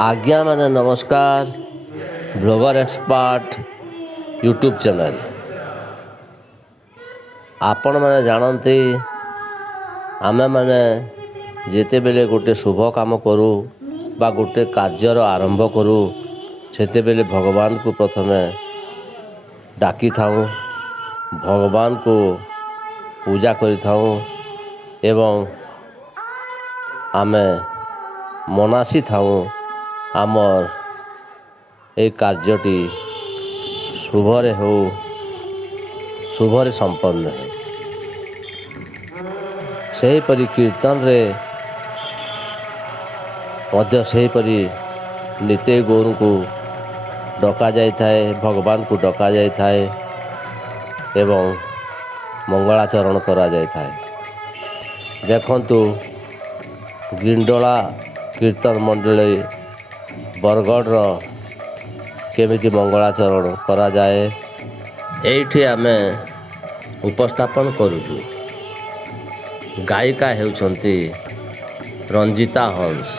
आज्ञा माने नमस्कार। ब्लॉगर एक्सपर्ट यूट्यूब चैनल आपण मैंने जानते आमे मैंने जिते बेले गोटे शुभ काम करूँ बा गोटे कार्यर आरंभ करूँ सेते बेले भगवान को प्रथमे डाकी थाऊँ, भगवान को पूजा करि थाऊँ एवं आमे मनासी थाऊँ आमर ए कार्यटी शुभरे हो, शुभरे संपन्न हो। सेहीपरि कीर्तन रे मध्य सेहीपरि नित्य गौर को डका जाय थाए, भगवान को डका जाय थाए एवं मंगलाचरण करा जाय थाए। देखंतु गिंडोला कीर्तन मंडली बरगढ़ केमिति मंगलाचरण करा जाए एठी आमे उपस्थापन करूँ। गायिका हेउछंती रंजिता हंस।